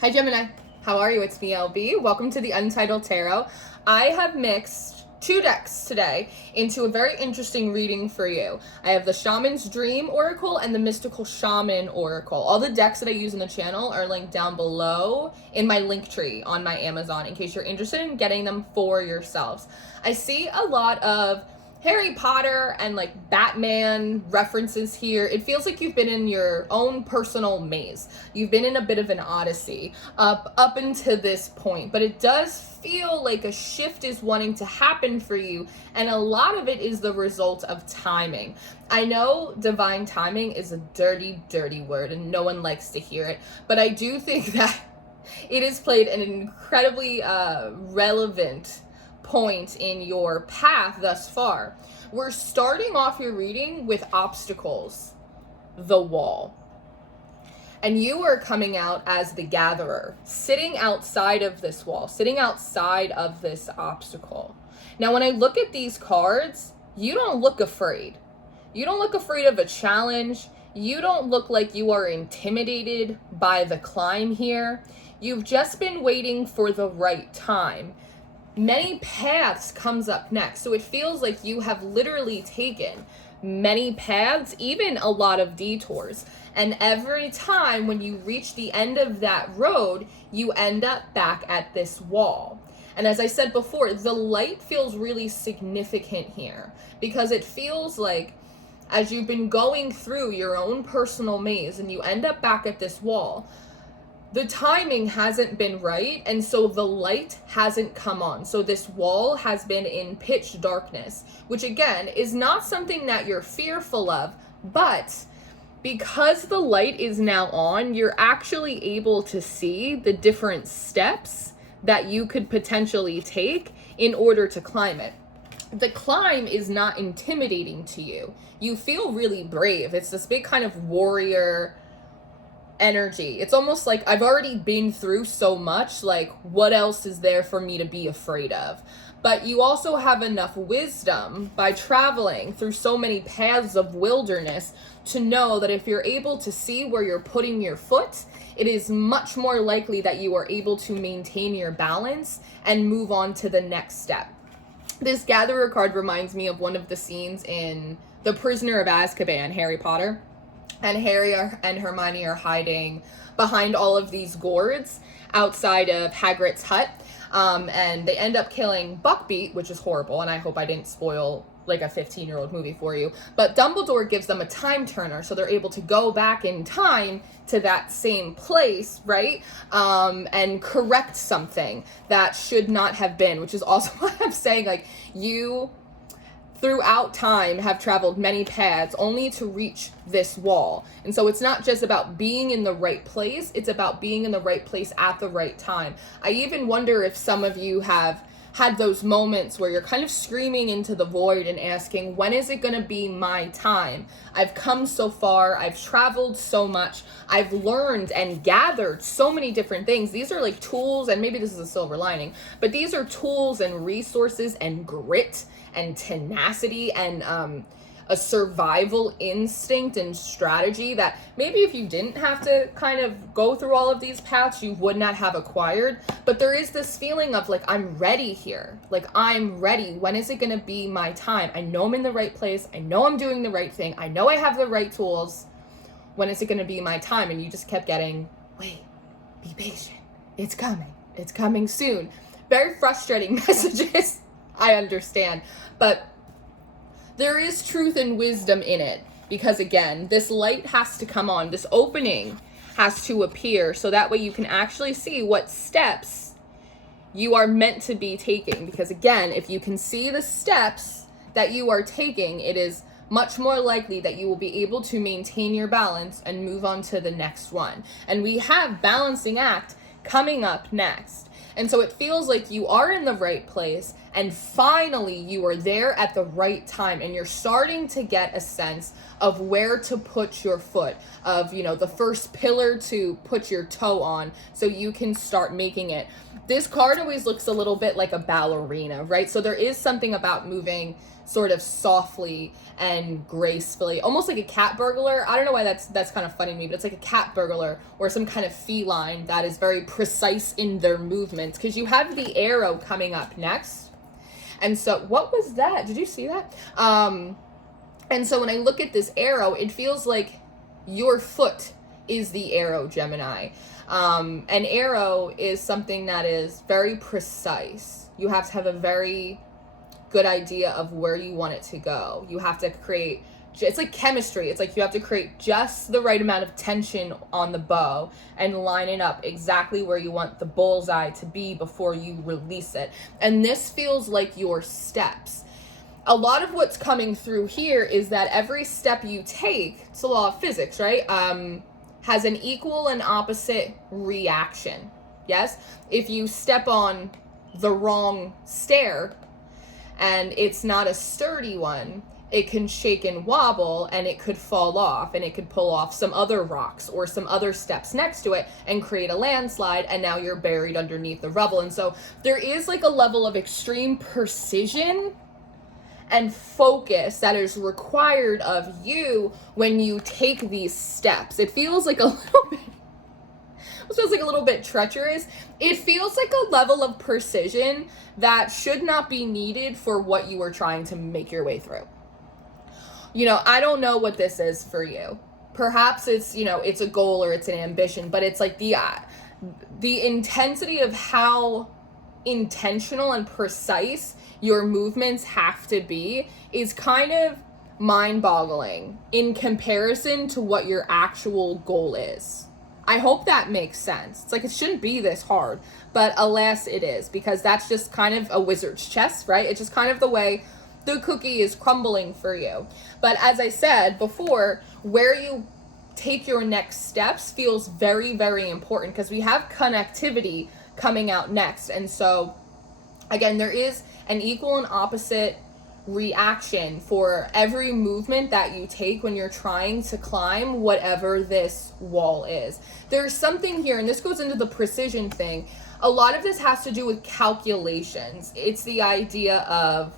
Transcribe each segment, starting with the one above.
Hi Gemini, how are you? It's me, LB. Welcome to the Untitled Tarot. I have mixed two decks today into a very interesting reading for you. I have the Shaman's Dream Oracle and the Mystical Shaman Oracle. All the decks that I use in the channel are linked down below in my link tree on my Amazon in case you're interested in getting them for yourselves. I see a lot of Harry Potter and like Batman references here. It feels like you've been in your own personal maze. You've been in a bit of an odyssey up until this point, but it does feel like a shift is wanting to happen for you, and a lot of it is the result of timing. I know divine timing is a dirty, dirty word and no one likes to hear it, but I do think that it has played an incredibly relevant point in your path thus far. We're starting off your reading with obstacles, the wall. And you are coming out as the gatherer, sitting outside of this wall, sitting outside of this obstacle. Now, when I look at these cards, you don't look afraid. You don't look afraid of a challenge. You don't look like you are intimidated by the climb here. You've just been waiting for the right time. Many paths comes up next, so it feels like you have literally taken many paths, even a lot of detours, and every time when you reach the end of that road, you end up back at this wall. And as I said before, the light feels really significant here because it feels like as you've been going through your own personal maze and you end up back at this wall, the timing hasn't been right, and so the light hasn't come on. So this wall has been in pitch darkness, which again is not something that you're fearful of, but because the light is now on, you're actually able to see the different steps that you could potentially take in order to climb it. The climb is not intimidating to you. You feel really brave. It's this big kind of warrior energy. It's almost like I've already been through so much, like what else is there for me to be afraid of? But you also have enough wisdom by traveling through so many paths of wilderness to know that if you're able to see where you're putting your foot, it is much more likely that you are able to maintain your balance and move on to the next step. This Gatherer card reminds me of one of the scenes in The Prisoner of Azkaban, Harry Potter. And Harry and Hermione are hiding behind all of these gourds outside of Hagrid's hut. And they end up killing Buckbeak, which is horrible. And I hope I didn't spoil like a 15-year-old movie for you. But Dumbledore gives them a time turner, so they're able to go back in time to that same place, right? And correct something that should not have been, which is also why I'm saying, like, you throughout time have traveled many paths only to reach this wall. And so it's not just about being in the right place, it's about being in the right place at the right time. I even wonder if some of you have had those moments where you're kind of screaming into the void and asking, when is it going to be my time? I've come so far, I've traveled so much, I've learned and gathered so many different things. These are like tools, and maybe this is a silver lining, but these are tools and resources and grit and tenacity and a survival instinct and strategy that maybe if you didn't have to kind of go through all of these paths, you would not have acquired. But there is this feeling of like, I'm ready here. Like, I'm ready. When is it going to be my time? I know I'm in the right place. I know I'm doing the right thing. I know I have the right tools. When is it going to be my time? And you just kept getting, wait, be patient. It's coming. It's coming soon. Very frustrating messages. I understand. But there is truth and wisdom in it because, again, this light has to come on. This opening has to appear so that way you can actually see what steps you are meant to be taking. Because, again, if you can see the steps that you are taking, it is much more likely that you will be able to maintain your balance and move on to the next one. And we have Balancing Act coming up next. And so it feels like you are in the right place, and finally you are there at the right time, and you're starting to get a sense of where to put your foot, of, you know, the first pillar to put your toe on so you can start making it. This card always looks a little bit like a ballerina, right? So there is something about moving sort of softly and gracefully, almost like a cat burglar. I don't know why that's kind of funny to me, but it's like a cat burglar or some kind of feline that is very precise in their movements, because you have the arrow coming up next. And so what was that? Did you see that? And so when I look at this arrow, it feels like your foot is the arrow, Gemini. An arrow is something that is very precise. You have to have a very good idea of where you want it to go. You have to create, it's like chemistry. It's like you have to create just the right amount of tension on the bow and line it up exactly where you want the bullseye to be before you release it. And this feels like your steps. A lot of what's coming through here is that every step you take, it's the law of physics, right? Has an equal and opposite reaction. Yes? If you step on the wrong stair and it's not a sturdy one, it can shake and wobble and it could fall off, and it could pull off some other rocks or some other steps next to it and create a landslide, and now you're buried underneath the rubble. And so there is like a level of extreme precision and focus that is required of you when you take these steps. It feels like a little bit treacherous. It feels like a level of precision that should not be needed for what you are trying to make your way through. I don't know what this is for you. Perhaps it's, it's a goal or it's an ambition, but it's like the intensity of how intentional and precise your movements have to be is kind of mind-boggling in comparison to what your actual goal is. I hope that makes sense. It's like it shouldn't be this hard, but alas it is, because that's just kind of a wizard's chess, right? It's just kind of the way the cookie is crumbling for you. But as I said before, where you take your next steps feels very, very important, because we have connectivity coming out next. And so again, there is an equal and opposite reaction for every movement that you take when you're trying to climb whatever this wall is. There's something here, and this goes into the precision thing. A lot of this has to do with calculations. It's the idea of,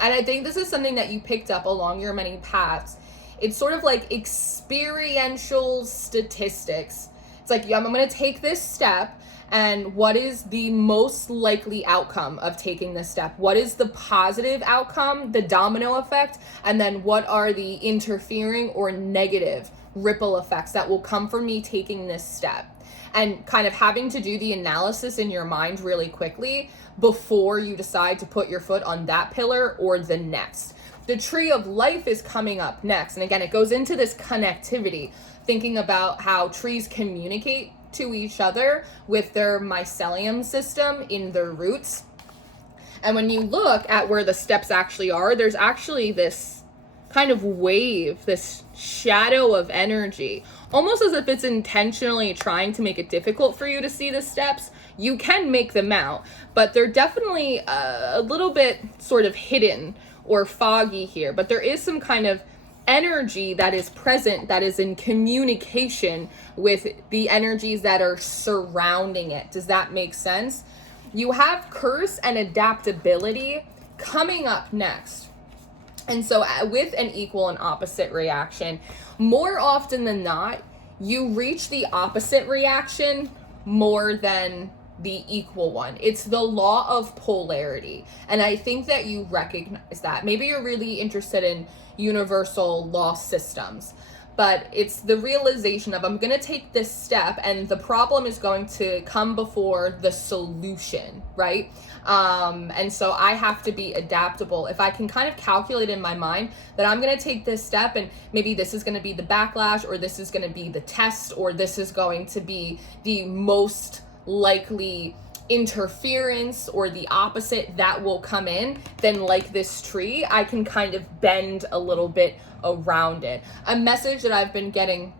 and I think this is something that you picked up along your many paths, it's sort of like experiential statistics. It's like, I'm going to take this step, and what is the most likely outcome of taking this step? What is the positive outcome, the domino effect? And then what are the interfering or negative ripple effects that will come from me taking this step? And kind of having to do the analysis in your mind really quickly before you decide to put your foot on that pillar or the next. The tree of life is coming up next. And again, it goes into this connectivity, thinking about how trees communicate to each other with their mycelium system in their roots. And when you look at where the steps actually are, there's actually this kind of wave, this shadow of energy, almost as if it's intentionally trying to make it difficult for you to see the steps. You can make them out, but they're definitely a little bit sort of hidden or foggy here. But there is some kind of energy that is present, that is in communication with the energies that are surrounding it. Does that make sense? You have curse and adaptability coming up next. And so with an equal and opposite reaction, more often than not, you reach the opposite reaction more than the equal one. It's the law of polarity. And I think that you recognize that. Maybe you're really interested in universal law systems, but it's the realization of, I'm going to take this step and the problem is going to come before the solution, right? And so I have to be adaptable. If I can kind of calculate in my mind that I'm going to take this step and maybe this is going to be the backlash, or this is going to be the test, or this is going to be the most likely interference or the opposite that will come in, then like this tree, I can kind of bend a little bit around it. A message that I've been getting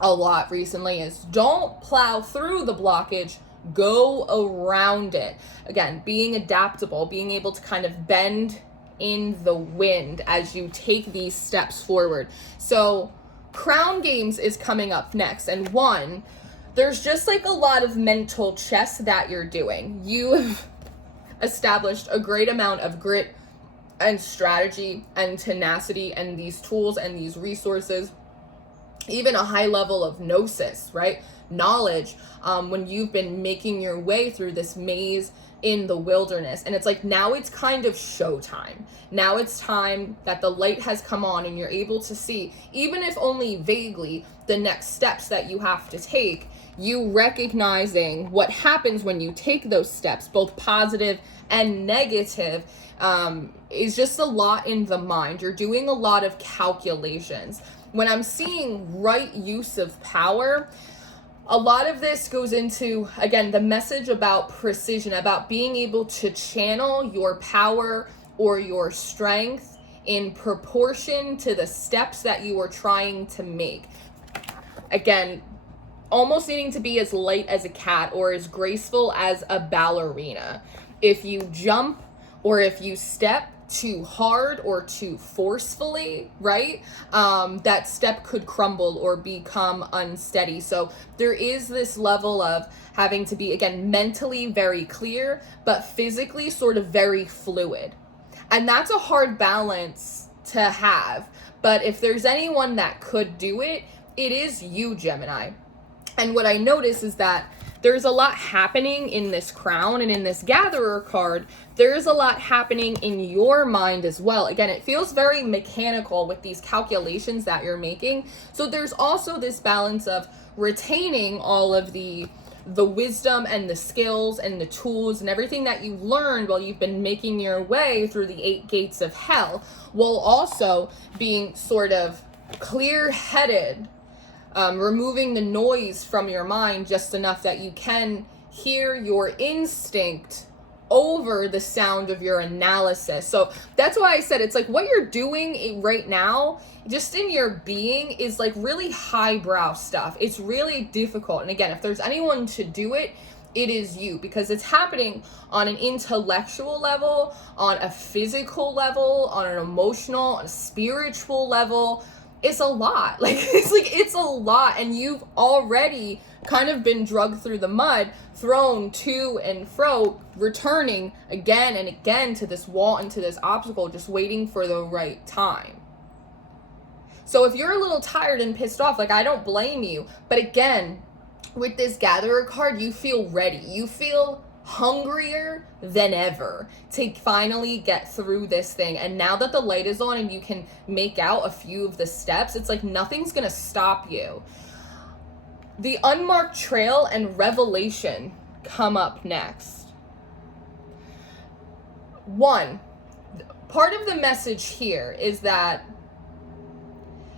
a lot recently is, don't plow through the blockage, go around it. Again, being adaptable, being able to kind of bend in the wind as you take these steps forward. So Crown Games is coming up next, and there's just like a lot of mental chess that you're doing. You've established a great amount of grit and strategy and tenacity and these tools and these resources, even a high level of gnosis, right? Knowledge, when you've been making your way through this maze in the wilderness. And it's like, now it's kind of showtime. Now it's time that the light has come on and you're able to see, even if only vaguely, the next steps that you have to take. You recognizing what happens when you take those steps, both positive and negative, is just a lot in the mind. You're doing a lot of calculations. When I'm seeing right use of power, a lot of this goes into, again, the message about precision, about being able to channel your power or your strength in proportion to the steps that you are trying to make. Again, almost needing to be as light as a cat or as graceful as a ballerina. If you jump or if you step too hard or too forcefully, right, that step could crumble or become unsteady. So there is this level of having to be, again, mentally very clear, but physically sort of very fluid. And that's a hard balance to have. But if there's anyone that could do it, it is you, Gemini. And what I notice is that there's a lot happening in this crown and in this gatherer card. There's a lot happening in your mind as well. Again, it feels very mechanical with these calculations that you're making. So there's also this balance of retaining all of the wisdom and the skills and the tools and everything that you learned while you've been making your way through the 8 gates of hell, while also being sort of clear-headed, removing the noise from your mind just enough that you can hear your instinct over the sound of your analysis. So that's why I said it's like what you're doing right now, just in your being, is like really highbrow stuff. It's really difficult. And again, if there's anyone to do it, it is you, because it's happening on an intellectual level, on a physical level, on an emotional, on a spiritual level. It's a lot. It's a lot. And you've already kind of been drugged through the mud, thrown to and fro, returning again and again to this wall and to this obstacle, just waiting for the right time. So if you're a little tired and pissed off, I don't blame you. But again, with this gatherer card, you feel ready. You feel hungrier than ever to finally get through this thing. And now that the light is on and you can make out a few of the steps, it's like nothing's gonna stop you. The unmarked trail and revelation come up next. One, part of the message here is that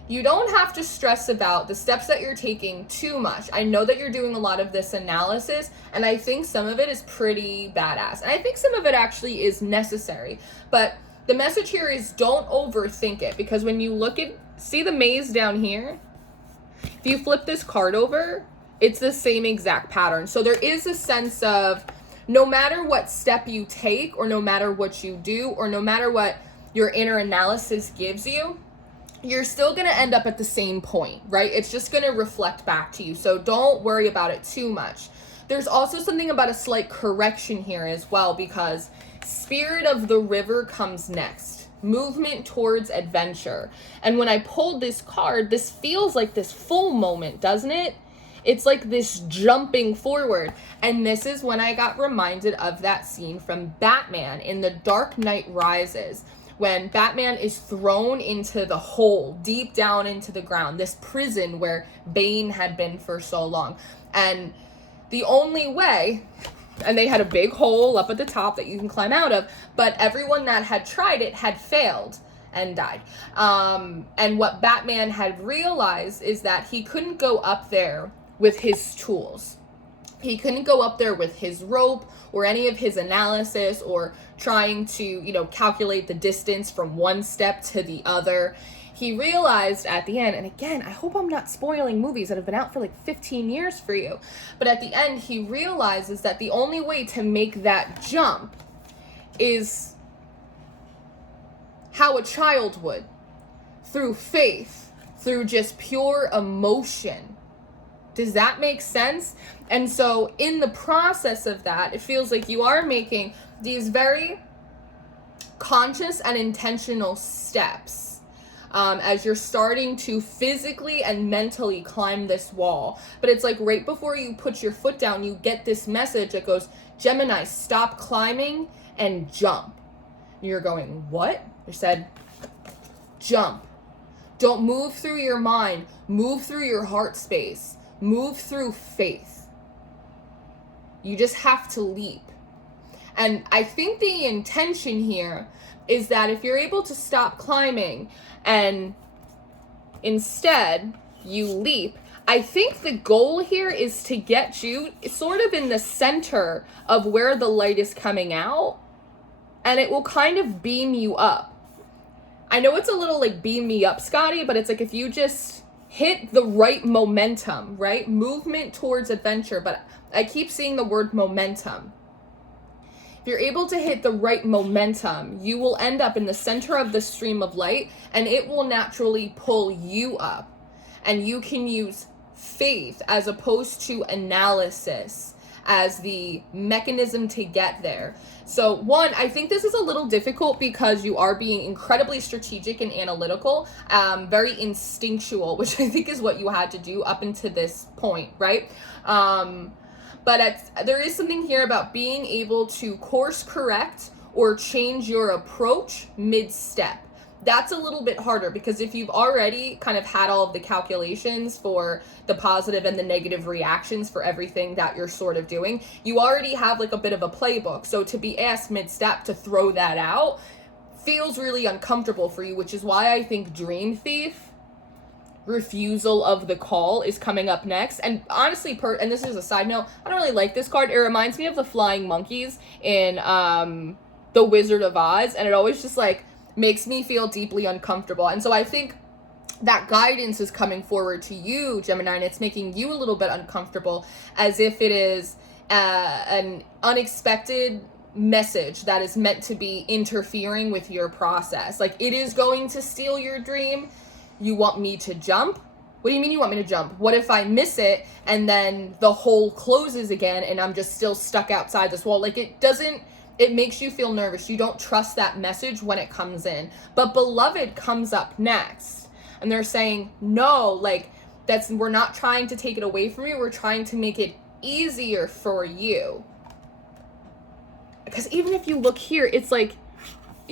you don't have to stress about the steps that you're taking too much. I know that you're doing a lot of this analysis, and I think some of it is pretty badass. And I think some of it actually is necessary. But the message here is don't overthink it, because when you see the maze down here? If you flip this card over, it's the same exact pattern. So there is a sense of no matter what step you take, or no matter what you do, or no matter what your inner analysis gives you, you're still going to end up at the same point, right? It's just going to reflect back to you. So don't worry about it too much. There's also something about a slight correction here as well, because Spirit of the River comes next. Movement towards adventure. And when I pulled this card, this feels like this full moment, doesn't it? It's like this jumping forward. And this is when I got reminded of that scene from Batman in The Dark Knight Rises, when Batman is thrown into the hole, deep down into the ground, this prison where Bane had been for so long. And the only way, and they had a big hole up at the top that you can climb out of, but everyone that had tried it had failed and died. And what Batman had realized is that he couldn't go up there with his tools. He couldn't go up there with his rope or any of his analysis or trying to, calculate the distance from one step to the other. He realized at the end, and again, I hope I'm not spoiling movies that have been out for 15 years for you, but at the end, he realizes that the only way to make that jump is how a child would, through faith, through just pure emotion. Does that make sense? And so in the process of that, it feels like you are making these very conscious and intentional steps as you're starting to physically and mentally climb this wall. But it's like right before you put your foot down, you get this message that goes, Gemini, stop climbing and jump. And you're going, what? They said, jump. Don't move through your mind. Move through your heart space. Move through faith. You just have to leap. And I think the intention here is that if you're able to stop climbing and instead you leap, I think the goal here is to get you sort of in the center of where the light is coming out, and it will kind of beam you up. I know it's a little like beam me up, Scotty, but it's like if you just hit the right momentum, right? Movement towards adventure, but I keep seeing the word momentum. If you're able to hit the right momentum, you will end up in the center of the stream of light, and it will naturally pull you up. And you can use faith as opposed to analysis as the mechanism to get there. So one, I think this is a little difficult because you are being incredibly strategic and analytical, very instinctual, which I think is what you had to do up until this point, right? But there is something here about being able to course correct or change your approach mid-step. That's a little bit harder because if you've already kind of had all of the calculations for the positive and the negative reactions for everything that you're sort of doing, you already have like a bit of a playbook. So to be asked mid-step to throw that out feels really uncomfortable for you, which is why I think Dream Thief, refusal of the call, is coming up next. And honestly, and this is a side note, I don't really like this card. It reminds me of the flying monkeys in The Wizard of Oz, and it always just like makes me feel deeply uncomfortable. And so I think that guidance is coming forward to you, Gemini, and it's making you a little bit uncomfortable, as if it is an unexpected message that is meant to be interfering with your process. Like, it is going to steal your dream. You want me to jump? What do you mean you want me to jump? What if I miss it and then the hole closes again and I'm just still stuck outside this wall? Like, it makes you feel nervous. You don't trust that message when it comes in. But beloved comes up next. And they're saying, no, like, we're not trying to take it away from you. We're trying to make it easier for you. Because even if you look here, it's like,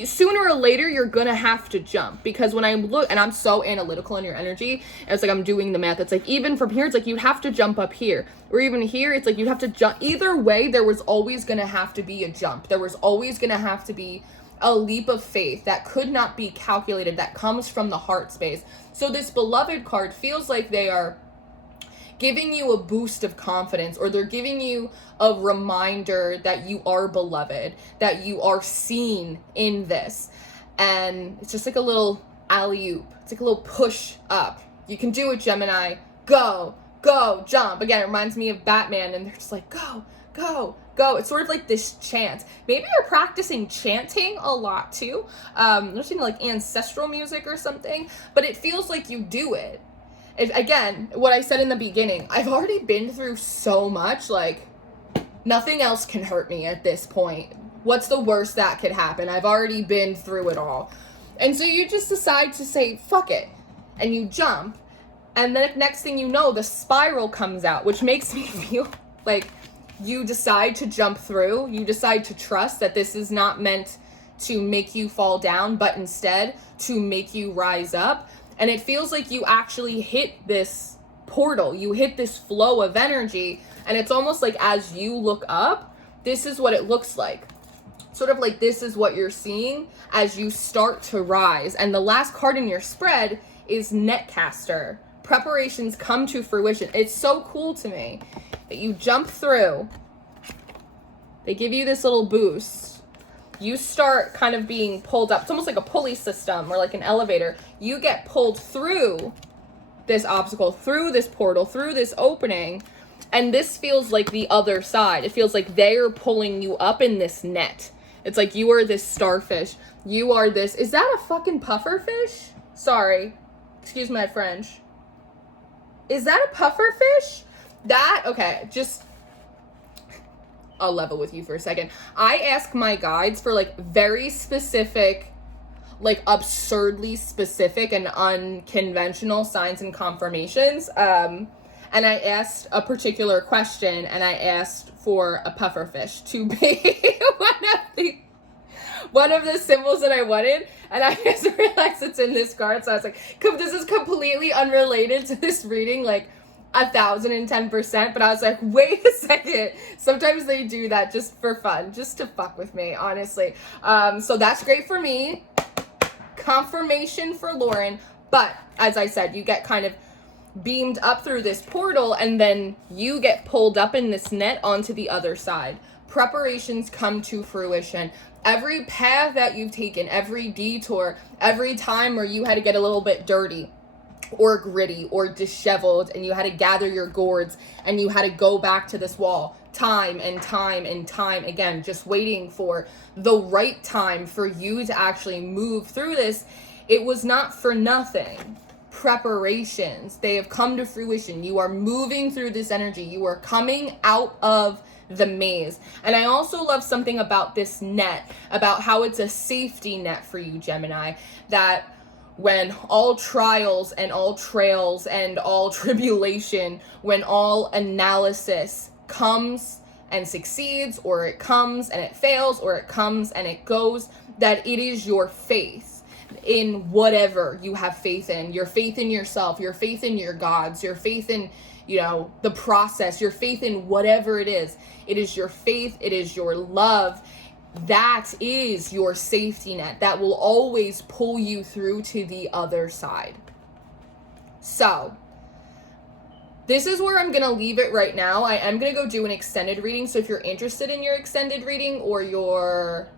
sooner or later, you're going to have to jump. Because when I look, and I'm so analytical in your energy, and it's like I'm doing the math. It's like, even from here, it's like you'd have to jump up here. Or even here, it's like you'd have to jump. Either way, there was always going to have to be a jump. There was always going to have to be a leap of faith that could not be calculated, that comes from the heart space. So this beloved card feels like they are giving you a boost of confidence, or they're giving you a reminder that you are beloved, that you are seen in this. And it's just like a little alley-oop. It's like a little push up. You can do it, Gemini. Go, go, jump. Again, it reminds me of Batman, and they're just like, go, go, go. It's sort of like this chant. Maybe you're practicing chanting a lot too. Listening to like ancestral music or something, but it feels like you do it. Again, what I said in the beginning, I've already been through so much, like, nothing else can hurt me at this point. What's the worst that could happen? I've already been through it all. And so you just decide to say, fuck it. And you jump. And then next thing you know, the spiral comes out, which makes me feel like you decide to jump through. You decide to trust that this is not meant to make you fall down, but instead to make you rise up. And it feels like you actually hit this portal. You hit this flow of energy. And it's almost like as you look up, this is what it looks like. Sort of like this is what you're seeing as you start to rise. And the last card in your spread is Netcaster. Preparations come to fruition. It's so cool to me that you jump through. They give you this little boost. You start kind of being pulled up. It's almost like a pulley system or like an elevator. You get pulled through this obstacle, through this portal, through this opening. And this feels like the other side. It feels like they're pulling you up in this net. It's like you are this starfish. You are this. Is that a fucking pufferfish? Sorry. Excuse my French. Is that a pufferfish? Okay, just I'll level with you for a second. I ask my guides for like very specific, like absurdly specific and unconventional signs and confirmations. And I asked a particular question, and I asked for a pufferfish to be one of the symbols that I wanted, and I just realized it's in this card. So I was like, this is completely unrelated to this reading, like 1,010%. But I was like, wait a second. Sometimes they do that just for fun, just to fuck with me, honestly. So that's great for me. Confirmation for Lauren. But as I said, you get kind of beamed up through this portal, and then you get pulled up in this net onto the other side. Preparations come to fruition. Every path that you've taken, every detour, every time where you had to get a little bit dirty or gritty or disheveled, and you had to gather your gourds, and you had to go back to this wall time and time and time again, just waiting for the right time for you to actually move through this. It was not for nothing. Preparations, they have come to fruition. You are moving through this energy. You are coming out of the maze. And I also love something about this net, about how it's a safety net for you, Gemini, that when all trials and all trails and all tribulation, when all analysis comes and succeeds, or it comes and it fails, or it comes and it goes, that it is your faith in whatever you have faith in, your faith in yourself, your faith in your gods, your faith in, you know, the process, your faith in whatever it is. It is your faith. It is your love. That is your safety net that will always pull you through to the other side. So this is where I'm going to leave it right now. I am going to go do an extended reading. So if you're interested in your extended reading, or your,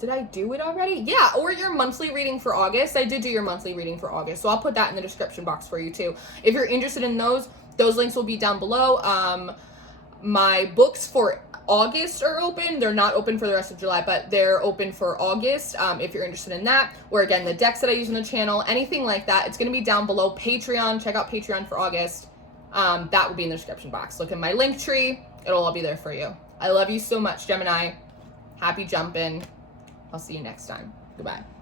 did I do it already? Yeah, or your monthly reading for August. I did do your monthly reading for August. So I'll put that in the description box for you too. If you're interested in those links will be down below. My books for August are open. They're not open for the rest of July, but they're open for August. If you're interested in that, or again, the decks that I use on the channel, anything like that, it's going to be down below. Patreon, check out Patreon for August. That will be in the description box. Look at my link tree. It'll all be there for you. I love you so much, Gemini. Happy jumping. I'll see you next time. Goodbye.